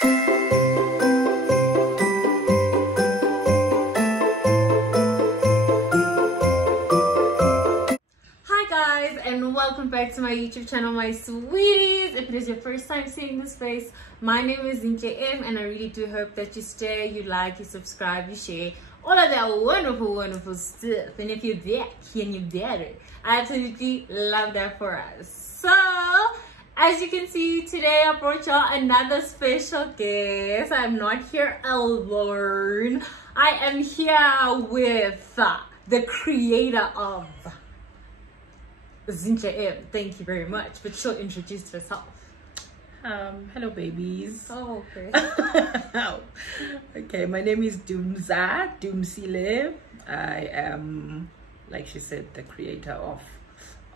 And welcome back to my YouTube channel, my sweeties. If it is your first time seeing this face, my name is Teenagehood, and I really do hope that you stay, you like, you subscribe, you share all of that wonderful stuff. And if you're back and you're better, I absolutely love that for us. So as you can see, today I brought y'all another special guest. I'm not here alone. I am here with the creator of Teenagehood. Thank you very much. But she'll introduce herself. Hello babies. Oh, okay. Okay, my name is Doomsile. I am, like she said, the creator of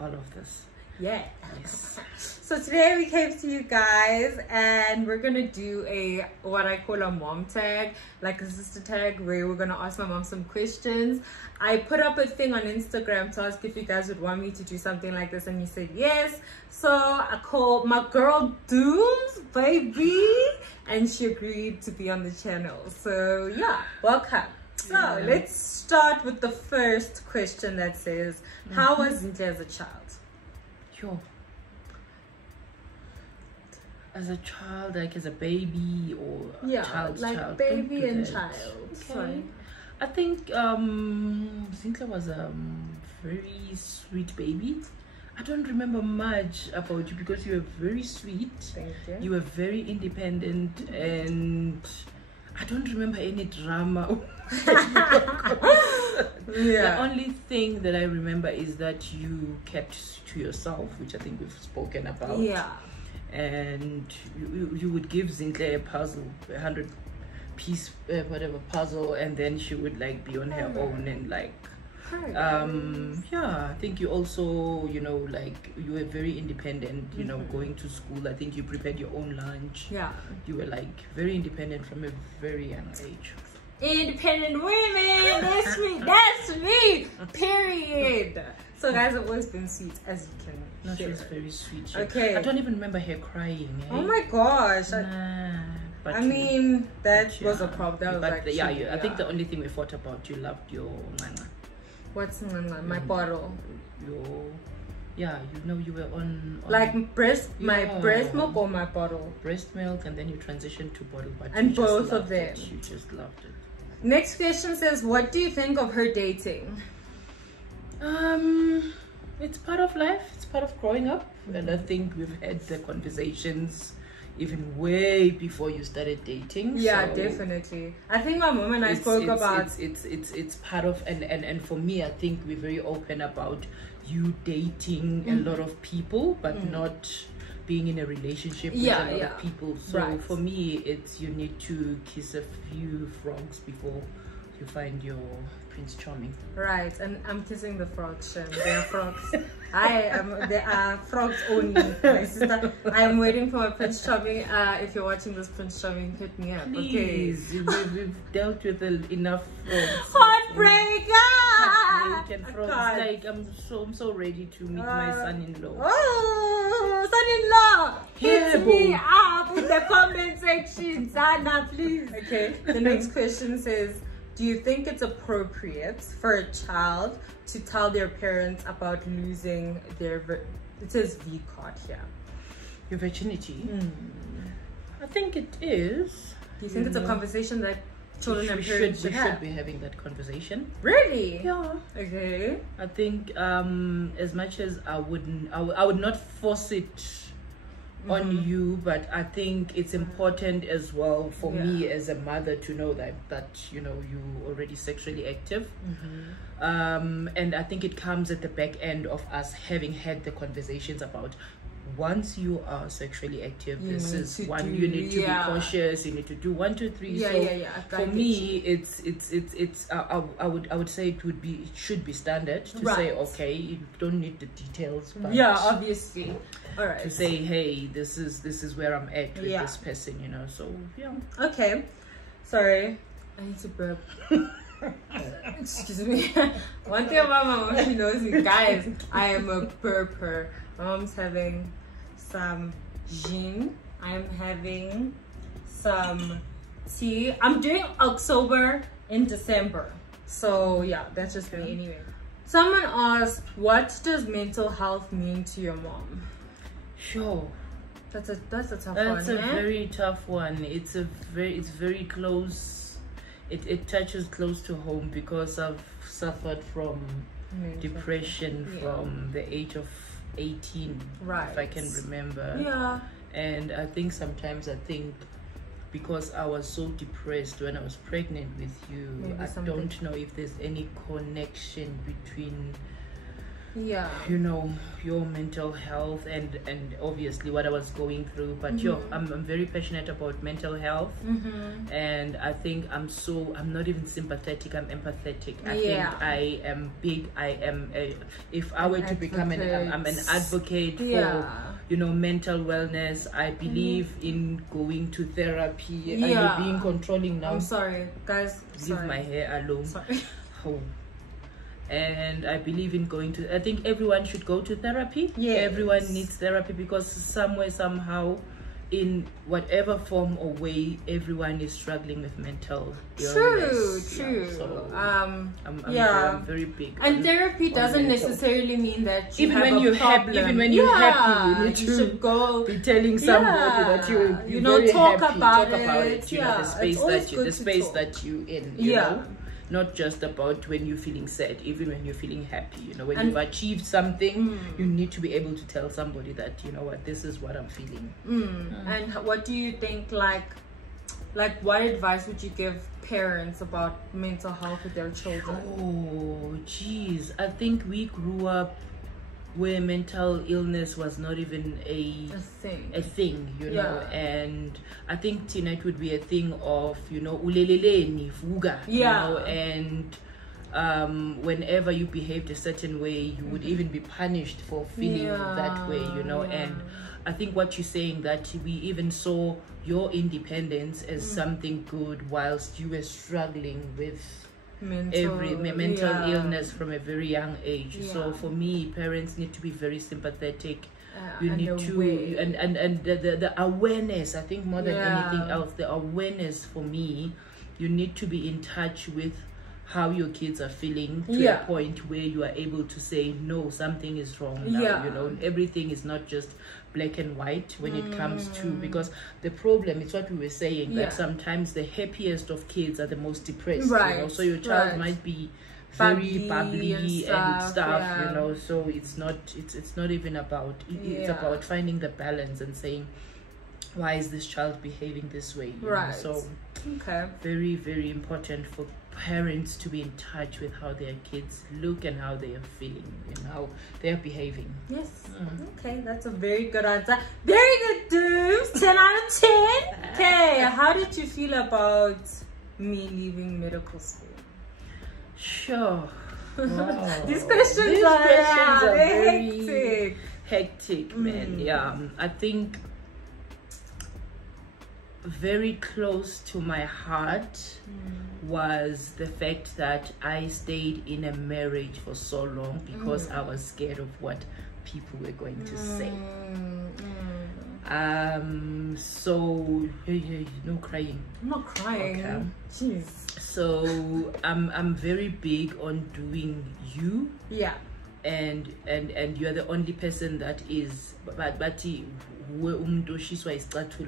all of this. Yeah. Yes. So today we came to you guys and we're gonna do a what I call a mom tag, like a sister tag, where we're gonna ask my mom some questions. I put up a thing on Instagram to ask if you guys would want me to do something like this, and you said yes. So I called my girl Dooms, baby, and she agreed to be on the channel. So yeah, welcome. So let's start with the first question that says, how was Zinhle as a child? Sure. As a child, like as a baby or child, baby and child. Okay. Sorry. I think Zinhle was a very sweet baby. I don't remember much about you because you were very sweet. Thank you. You were very independent, and I don't remember any drama. The only thing that I remember is that you kept to yourself, which I think we've spoken about. Yeah. And you would give Zinhle a puzzle, 100-piece whatever puzzle, and then she would like be on her own and like yeah. I think you also, you know, like you were very independent, you know, going to school. I think you prepared your own lunch. Yeah. You were like very independent from a very young age. Independent women, that's me, that's me, period. So guys, I've always been sweet, as you can No, she hear. was very sweet. Okay. I don't even remember her crying. Eh? Oh my gosh. Nah, but I mean, that was a problem. That was but actually, I think the only thing we fought about, you loved your nana. What's my bottle? You know, you were on like my breast milk or my bottle? Breast milk, and then you transitioned to bottle, but and you both just of them. You just loved it. Next question says, what do you think of her dating? It's part of life. It's part of growing up, and I think we've had the conversations even way before you started dating. Yeah, so definitely. I think my mom and I spoke about it's part of, and for me, I think we're very open about you dating a lot of people, but not being in a relationship with a lot of people. So for me, it's you need to kiss a few frogs before you find your Prince Charming. Right, and I'm kissing the frogs, Shem. They are frogs. They are frogs only, my sister. I'm waiting for a Prince Charming. If you're watching this, Prince Charming, hit me up. Please, okay. We've dealt with enough frogs. Heartbreaker! And frogs. Like I'm so ready to meet my son-in-law. Oh, son-in-law! Hit me up in the comment section, Sana, please. Okay, the next question says, do you think it's appropriate for a child to tell their parents about losing their, it says V card here, your virginity? I think it is. Do you think it's a conversation that children and parents should have? Be having that conversation. Really? Yeah. Okay. I think as much as I would not force it on you, but I think it's important as well for me as a mother to know that you know you're already sexually active, and I think it comes at the back end of us having had the conversations about, once you are sexually active, this is one, you need to be cautious, you need to do 1, 2, 3. For me, it's I would say it should be standard to say, okay, you don't need the details, but obviously, all right, to say, hey, this is where I'm at with this person, you know. So okay, sorry, I need to burp. Excuse me. One thing about my mom, she knows me, guys, I am a burper. My mom's having some gin. I'm having some tea. I'm doing October in December. So yeah, that's just me anyway. Someone asked, what does mental health mean to your mom? Sure. That's a tough one. That's a very tough one. It's very close. It touches close to home because I've suffered from depression from the age of 18, if I can remember. Yeah. And I think sometimes because I was so depressed when I was pregnant with you, I don't know if there's any connection between you know, your mental health and obviously what I was going through. But I'm very passionate about mental health, and I think I'm not even sympathetic, I'm empathetic. I think I am big. If I were to become I'm an advocate for, you know, mental wellness. I believe in going to therapy. And you're being controlling now. I'm sorry, guys. Leave my hair alone. Sorry. Oh. And I believe in I think everyone should go to therapy. Everyone needs therapy because somewhere, somehow, in whatever form or way, everyone is struggling with mental illness. True. So, I'm very big. And therapy doesn't necessarily mean that you even have when a you're problem. happy, even when you're happy, you should go be telling somebody that you're very talk happy. About talk about it. You know, the space that that you in. You know. Not just about when you're feeling sad, even when you're feeling happy. You know, when you've achieved something, you need to be able to tell somebody that, you know what, this is what I'm feeling. And what do you think, like what advice would you give parents about mental health with their children? Oh, geez. I think we grew up where mental illness was not even a thing, you know, and I think teenage would be a thing of, you know, uleleleni fuga, you know, and whenever you behaved a certain way, you would even be punished for feeling that way, you know. And I think what you're saying, that we even saw your independence as something good whilst you were struggling with mental illness from a very young age. So for me, parents need to be very sympathetic. You need to and the awareness, I think, more than anything else, the awareness for me, you need to be in touch with how your kids are feeling to a point where you are able to say, no, something is wrong now. You know, everything is not just black and white when it comes to, because the problem is what we were saying, that sometimes the happiest of kids are the most depressed, you know? So your child might be very bubbly and stuff, you know, so it's not even about it's about finding the balance and saying, why is this child behaving this way, you know? So very, very important for parents to be in touch with how their kids look and how they are feeling and how they are behaving. Okay, that's a very good answer. Very good, dudes. 10 out of 10. Okay, how did you feel about me leaving medical school? Sure. Wow. These questions are very hectic, man. I think very close to my heart was the fact that I stayed in a marriage for so long because I was scared of what people were going to say. So no crying. I'm not crying. Okay. Jeez. So I'm very big on doing you. And you're the only person that is but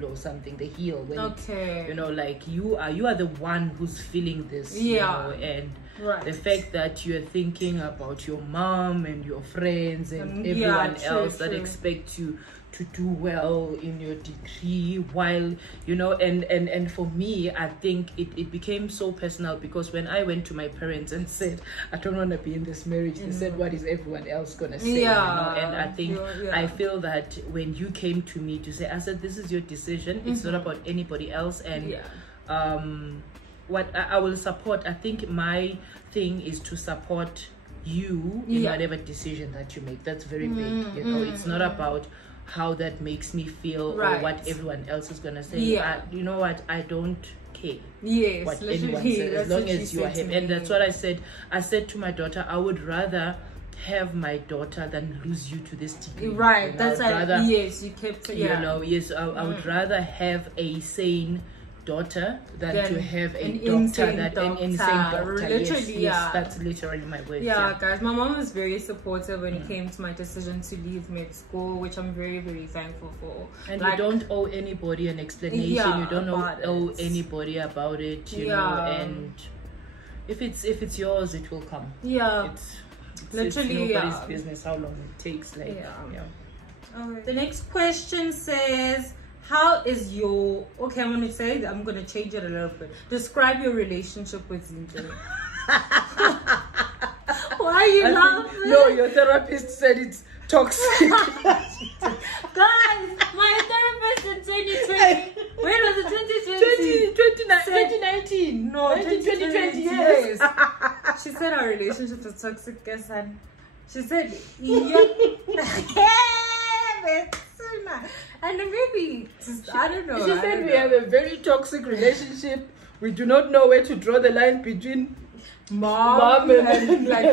or something, the heel, when you know, like you are the one who's feeling this, you know, and the fact that you're thinking about your mom and your friends and everyone else that expect you to do well in your degree, while, you know, and for me, I think it became so personal because when I went to my parents and said, I don't want to be in this marriage, they said, what is everyone else gonna say? You know? And I think I feel that when you came to me to say, I said, this is your decision, it's not about anybody else, and what I will support. I think my thing is to support you in whatever decision that you make. That's very big, you know. It's not about how that makes me feel or what everyone else is gonna say. You know what, I don't care what anyone says, as long as you are happy. And that's what I said to my daughter. I would rather have my daughter than lose you to this degree. Right. You know, That's rather, yes, you kept you know, yes, I would rather have a sane daughter than to have a doctor that an insane doctor. Literally, yes, that's literally my word. Yeah, guys, my mom was very supportive when it came to my decision to leave med school, which I'm very, very thankful for. And like, you don't owe anybody an explanation. You don't owe anybody about it. You know, and if it's yours, it will come. Yeah, it's literally nobody's business how long it takes. Like, The next question says, how is your... Okay, I'm going to change it a little bit. Describe your relationship with Zinhle. Why are you laughing? No, your therapist said it's toxic. Guys, my therapist in 2020... When was it? 2019. No, 2020, yes. She said our relationship is toxic, guys, and she said, and maybe I don't know. She said we have a very toxic relationship. We do not know where to draw the line between mom and like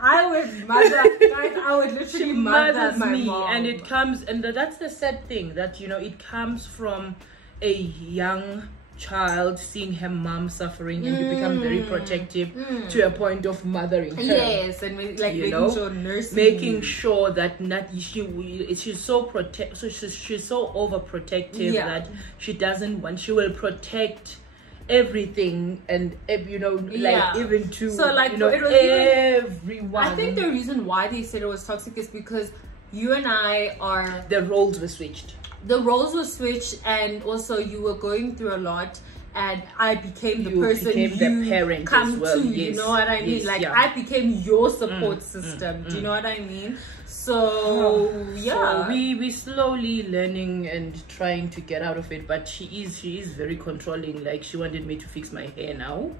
I would mother. Guys, I would literally mother my mom. And it comes, and that's the sad thing, that, you know, it comes from a young child seeing her mom suffering, and you become very protective to a point of mothering her. Yes, and like making sure nursing, making sure that she's so she's so overprotective that she doesn't want. She will protect everything, and you know, like even to you know, everyone. I think the reason why they said it was toxic is because you and I are... The roles were switched. The roles were switched, and also you were going through a lot, and I became the person you the parent come as well. to. Yes. You know what I mean? Like I became your support system. Do you know what I mean? So so we slowly learning and trying to get out of it, but she is very controlling. Like, she wanted me to fix my hair now.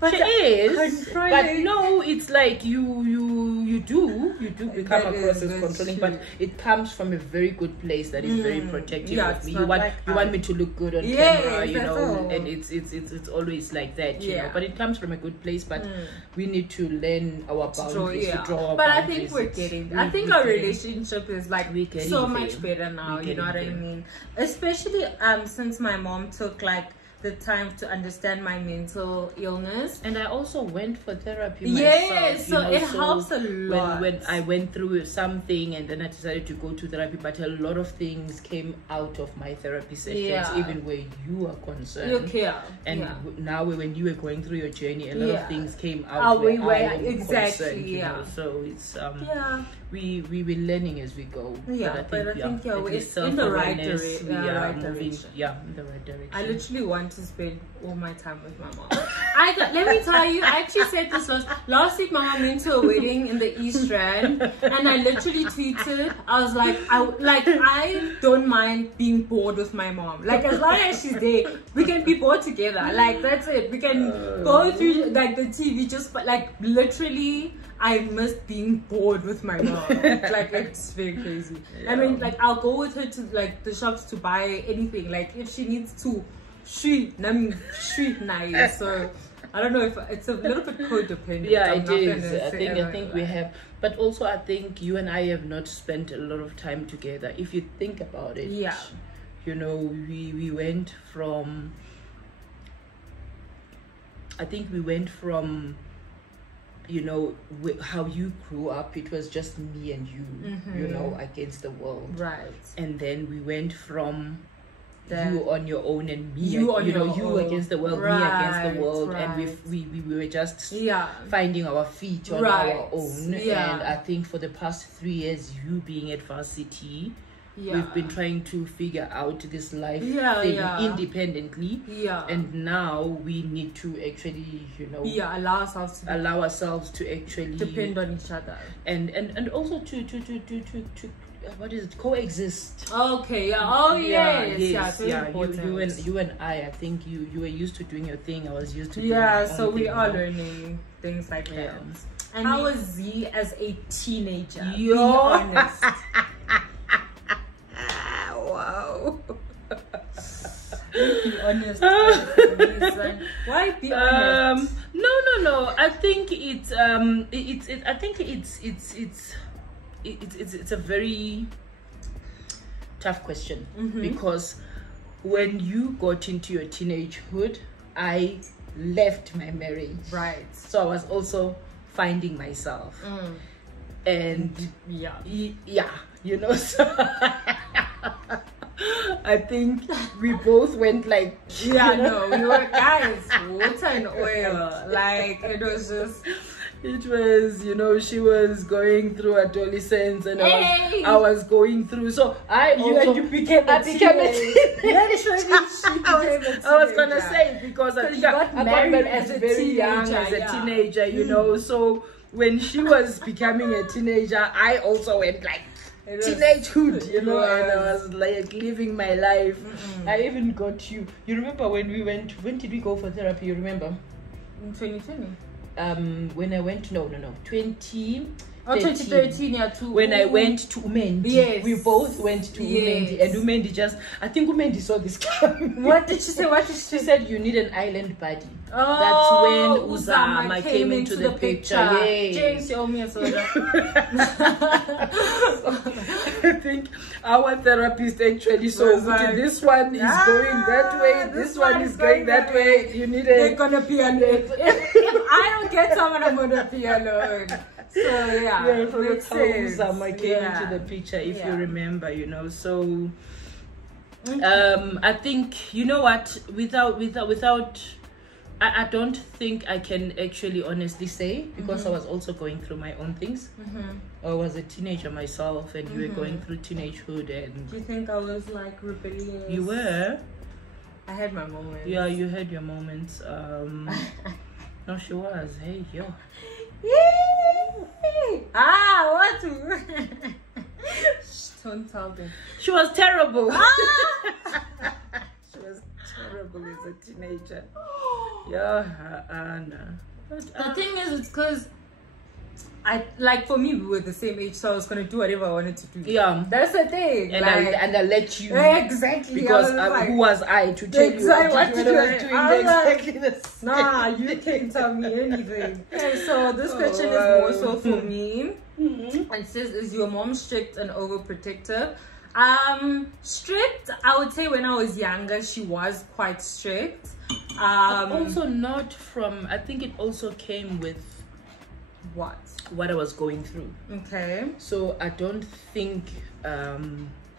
But she is, but no, it's like you do become across as controlling, but it comes from a very good place that is very protective of me. You want me to look good on camera, you know, and it's always like that, you know. But it comes from a good place, but we need to learn our boundaries, to draw our boundaries. I think we're getting. I think our relationship is like so much better now. You know what I mean? Especially since my mom took like the time to understand my mental illness, and I also went for therapy myself. Yes, so it helps a lot. When I went through something and then I decided to go to therapy, but a lot of things came out of my therapy sessions, even where you are concerned. And now when you were going through your journey, a lot of things came out where I am concerned, you know. So it's we we're learning as we go. But I think it's in the right direction. We are moving in the right direction. I literally want to spend all my time with my mom. Let me tell you, I actually said this last week. My mom went to a wedding in the East Rand, and I literally tweeted, I was like, I don't mind being bored with my mom. Like, as long as she's there, we can be bored together. Like, that's it. We can go through like the TV, just like literally. I miss being bored with my mom. Like, it's very crazy. I mean, like, I'll go with her to like the shops to buy anything. Like, if she needs to street nice. So I don't know if it's a little bit codependent. It is. I think we have, but also I think you and I have not spent a lot of time together. If you think about it, you know, we went from. I think we went from. You know, how you grew up, it was just me and you, you know, against the world. Right. And then we went from you on your own and me, you against the world, me against the world. And we were just finding our feet on our own. And I think for the past 3 years, you being at varsity, we've been trying to figure out this life thing independently, and now we need to actually, you know, allow ourselves to actually depend on each other, and also to what is it, coexist. You and I think you were used to doing your thing, I was used to doing so we are learning things like that. And how was Z as a teenager? Be honest. Be honest. Why be honest? don't know. I think it's a very tough question because when you got into your teenagehood, I left my marriage. Right. So I was also finding myself. And yeah, you know, so I think we both went like, yeah, no, we were guys, water and oil. Like, it was just, it was, you know, she was going through adolescence and hey, I was going through. So I you became a teenager. I was gonna say, because I think I got married as very young, as a teenager, you know. So when she was becoming a teenager, I also went like teenagehood, you know, and I was like living my life. I even got you. You remember when we went? When did we go for therapy? You remember? In 2020. When I went, no, 2013, yeah, too. When I went to Umendi, yes, we both went to Umendi, and Umendi I think Umendi saw this coming. What did she say? She said you need an island buddy. Oh, that's when Uzama came into the picture. Yes. James, you owe me a soda. I think our therapist actually saw like, this one is going that way, this one is going that way. You need They're gonna be alone. If I don't get someone, I'm gonna be alone. So yeah, makes sense. Uzama came into the picture, if you remember, you know. So I think, you know what, without I don't think I can actually honestly say, because I was also going through my own things. I was a teenager myself, and you were going through teenagehood. And do you think I was like rebellious? You were. I had my moments. Yeah, you had your moments. No, she was. Hey, yo. What? Don't tell them. She was terrible. She was terrible as a teenager. Yeah, no. The thing is, it's because for me, we were the same age, so I was gonna do whatever I wanted to do. Yeah, that's the thing. And I let you exactly, because who was I to tell you what to do? Exactly the same. Nah, you can't tell me anything. Okay, so this question is more so for me. It says, is your mom strict and overprotective? Strict, I would say when I was younger, she was quite strict. Also not from, I think it also came with what I was going through. Okay. So I don't think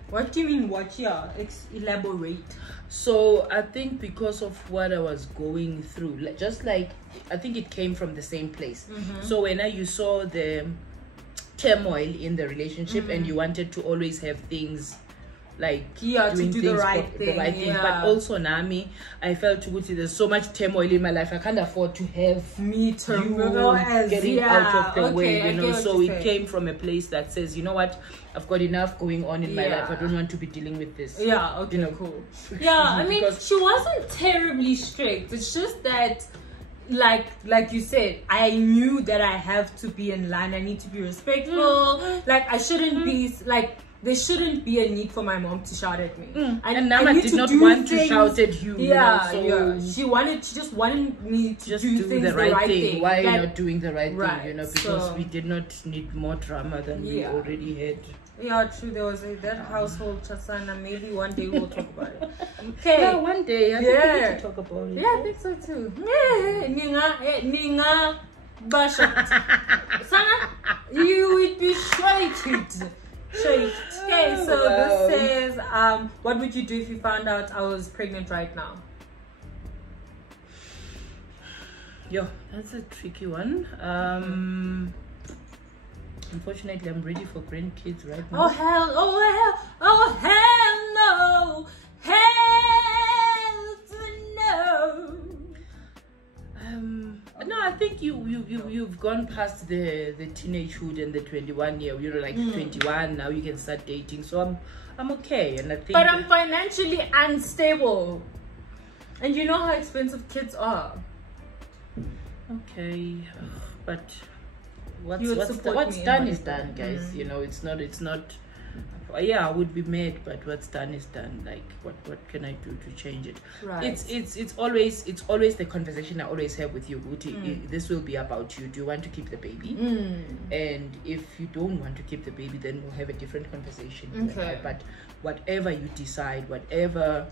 what do you mean what? Yeah, elaborate. So I think because of what I was going through, just like I think it came from the same place. So when you saw the turmoil in the relationship and you wanted to always have things like doing to do the right thing. But also Nami, I felt there's so much turmoil in my life, I can't afford to have turmoil getting out of the way, you know. So it came from a place that says, you know what, I've got enough going on in my life, I don't want to be dealing with this. Yeah, okay, you know, cool. Yeah, I mean, she wasn't terribly strict. It's just that like you said, I knew that I have to be in line. I need to be respectful. Like I shouldn't be like, there shouldn't be a need for my mom to shout at me. And Nama did not want to shout at you. Yeah, She just wanted me to do things the right thing. Why are you not doing the right thing? You know, because we did not need more drama than we already had. Yeah, true. There was that household chasana. Maybe one day we'll talk about it. Okay. Yeah, one day. I think we need to talk about it. Yeah, I think so too. Ninga, Basha. Sana, you would be shredded. Okay, so this says, what would you do if you found out I was pregnant right now? Yo, that's a tricky one. Unfortunately, I'm ready for grandkids right now. Oh hell no! Hell no! No, I think you've gone past the teenagehood and the 21 year. You're like 21 now. You can start dating. So I'm okay, and I think. But I'm financially unstable, and you know how expensive kids are. Okay, but what's done is done, guys. You know, it's not yeah, I would be mad, but what's done is done. Like, what can I do to change it? Right. It's always the conversation I always have with you, Guti. This will be about you. Do you want to keep the baby? And if you don't want to keep the baby, then we'll have a different conversation. Okay. But whatever you decide, whatever,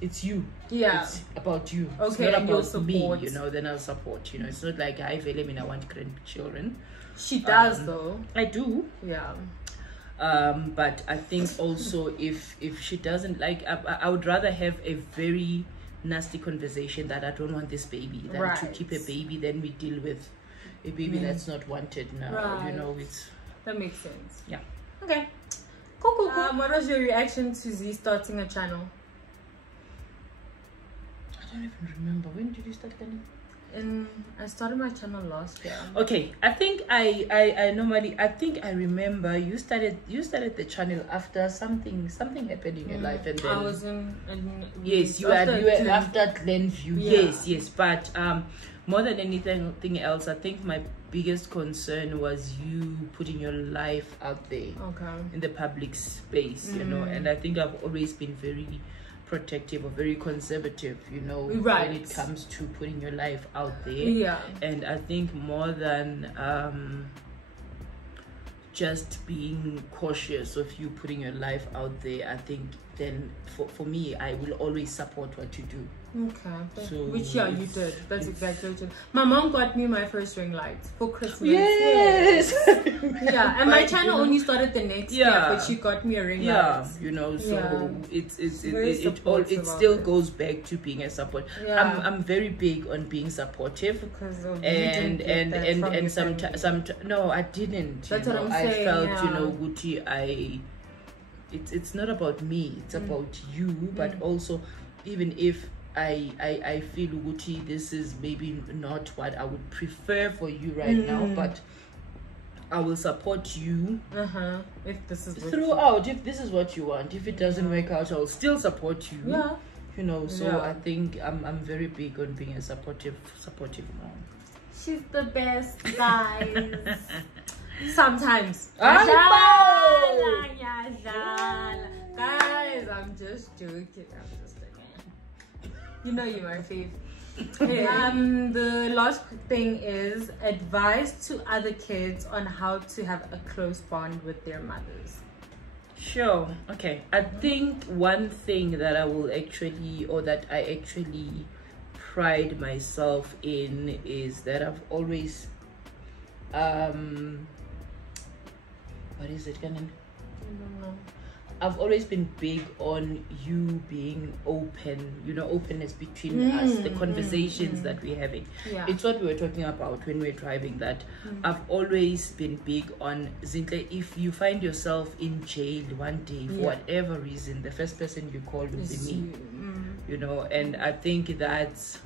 it's you. Yeah. It's about you. Okay. It's not and about me, you know, then I'll support. You know, it's not like I want grandchildren. She does though. I do. Yeah. But I think also if she doesn't like, I would rather have a very nasty conversation that I don't want this baby than to keep a baby. Then we deal with a baby that's not wanted now. You know, that makes sense. Yeah. Okay. Cool. What was your reaction to Z starting a channel? I don't even remember. When did you start getting? I started my channel last year. Okay, I think I think I remember you started the channel after something happened in your life, and then I was in yes, you were after Glenview. Yeah. Yes, but more than anything else, I think my biggest concern was you putting your life out there in the public space, you know, and I think I've always been very protective or very conservative, you know, when it comes to putting your life out there. And I think more than just being cautious of you putting your life out there, I think then for me, I will always support what you do. Okay. Which you did. That's exactly what you did. My mom got me my first ring light for Christmas. Yes. Yeah, and my channel only started the next year, but she got me a ring light. Yeah, you know, so it still goes back to being a support. I'm very big on being supportive because of and sometimes no, I didn't. That's what I'm saying. I felt, you know, Guti, it's not about me, it's about you, but also even if I feel Guti, this is maybe not what I would prefer for you right now, but I will support you if this is throughout. If this is what you want, if it doesn't work out, I'll still support you. You know, so I think I'm very big on being a supportive mom. She's the best, guys. Sometimes. Guys, I'm just joking. You know you're my fave. The last thing is advice to other kids on how to have a close bond with their mothers. Sure. Okay. I think one thing that I actually pride myself in is that I've always what is it, Canon? I don't know. I've always been big on you being open, you know, openness between us, the conversations that we're having. It's what we were talking about when we were driving, that I've always been big on, Zintle, if you find yourself in jail one day for whatever reason, the first person you call will be me. You know, and I think that's,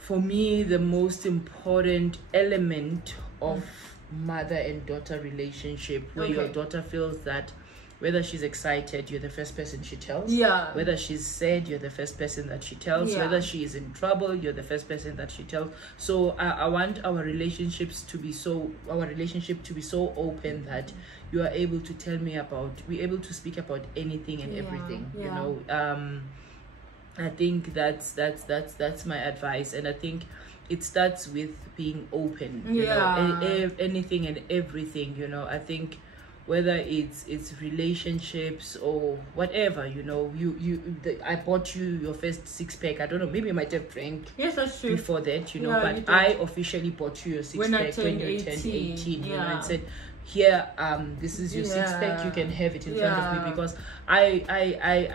for me, the most important element of mother and daughter relationship, where your daughter feels that whether she's excited, you're the first person she tells. Whether she's sad, you're the first person that she tells. Whether she is in trouble, you're the first person that she tells. So I want our relationship to be so open that you are able to tell me we're able to speak about anything and everything. You know, I think that's my advice, and I think it starts with being open. You know, anything and everything. You know, I think whether it's relationships or whatever, you know, I bought you your first 6-pack. I don't know, maybe you might have drank that's true before that, you know, but I officially bought you your 6-pack when you turned 18, you know, and said, here, this is your 6-pack, you can have it in front of me, because I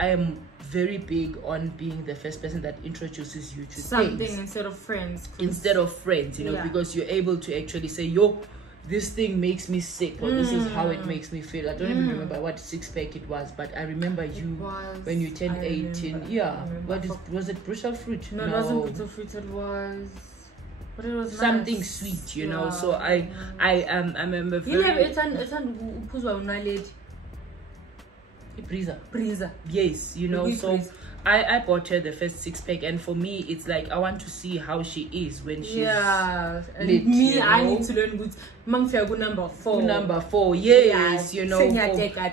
am very big on being the first person that introduces you to something things instead of friends, you know, because you're able to actually say, yo, this thing makes me sick, or this is how it makes me feel. I don't even remember what 6-pack it was, but I remember when you turned 18. Was it brutal fruit? No, it wasn't brutal fruit. It was, but it was something nice. sweet, you know. So I remember very. Breezer. Breezer. Yes, you know. So I bought her the first 6-pack, and for me it's like I want to see how she is when she's and lit, me, you know? I need to learn good number 4. Number 4, yes, you know.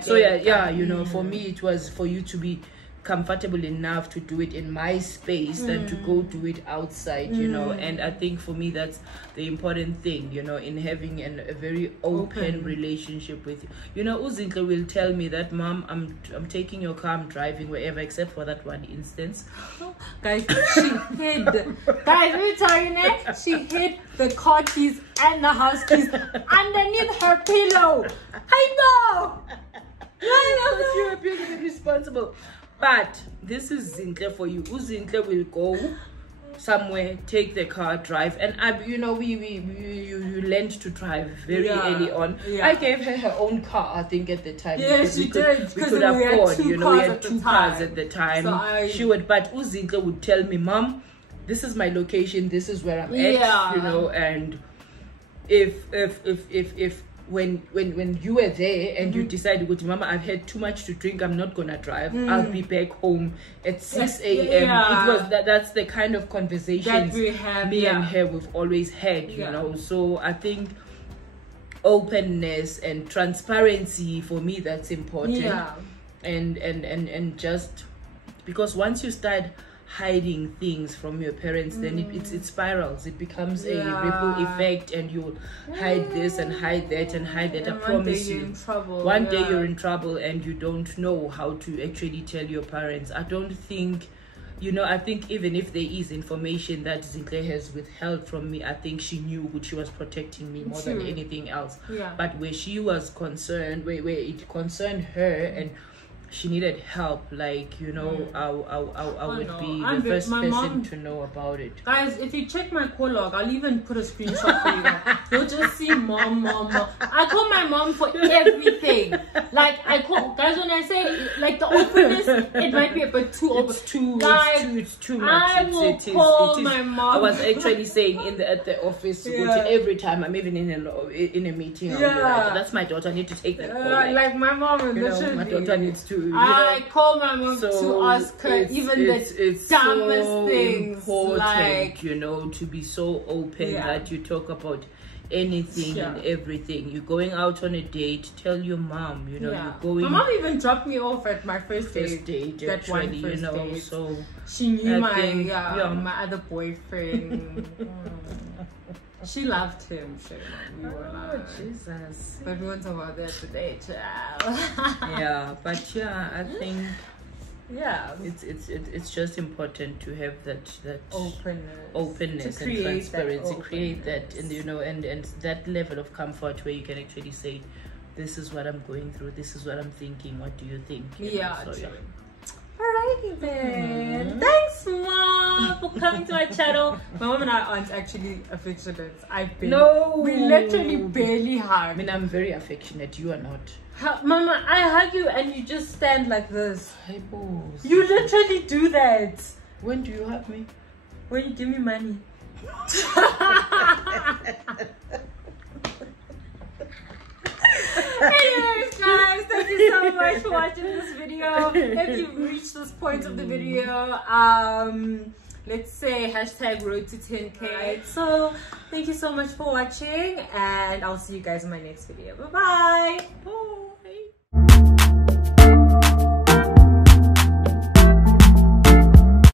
So yeah, you know, for me it was for you to be comfortable enough to do it in my space than to go do it outside, you know. And I think for me that's the important thing, you know, in having a very open relationship with you. You know, Uzinhle will tell me that, Mom, I'm taking your car, I'm driving wherever, except for that one instance. Guys, she hid. Guys, let me tell you next, she hid the car keys and the house keys underneath her pillow. I know. But you are being irresponsible. But this is Zinhle for you. Uzinhle will go somewhere, take the car, drive, and you know, you learned to drive very early on. I gave her her own car, I think, at the time. Yes, she did. We could afford, you know, we had 2 cars at the time. So she would, but Uzinhle would tell me, Mom, this is my location, this is where I'm at, you know, and if when you were there and you decided, go to Mama, I've had too much to drink, I'm not gonna drive, I'll be back home at 6 a.m. It was that's the kind of conversations that we have, me and her we've always had, you know. So I think openness and transparency, for me, that's important. And just because once you start hiding things from your parents, then it spirals, it becomes a ripple effect, and you hide this and hide that and hide that. I promise you, one day you're in trouble and you don't know how to actually tell your parents. I don't think, you know, I think even if there is information that Zinhle has withheld from me, I think she knew she was protecting me more than anything else. But where she was concerned, where it concerned her and she needed help, like, you know, I would be the first person to know about it. Guys, if you check my call log, I'll even put a screenshot for you guys. You'll just see mom. I call my mom for everything. Like, I call, guys, when I say, like, the openness, it might be a bit too open. It's too much. I will call my mom. I was actually saying at the office, every time I'm even in a meeting, I'll be like, that's my daughter, I need to take that call. Like my mom, you know, my daughter needs to, I call my mom to ask her even the dumbest so things. Important, like, you know, to be so open that you talk about anything and everything. You're going out on a date, tell your mom, you know, you're going. My mom even dropped me off at my first date. That actually, one first you know, date. so she knew my other boyfriend. She loved him, Jesus. But we won't talk about that today, child. But I think it's just important to have that openness and transparency, create that, and you know, and that level of comfort where you can actually say, this is what I'm going through, this is what I'm thinking, what do you think? Alrighty then. Thanks, Mom, for coming to my channel. My mom and I aren't actually affectionate. We literally barely hug. I mean, I'm very affectionate. You are not. Mama, I hug you and you just stand like this. Hey, boss. You literally do that. When do you hug me? When you give me money. Anyways, guys, thank you so much for watching this video. If you've reached this point of the video, let's say #road to 10K. So thank you so much for watching, and I'll see you guys in my next video. Bye bye.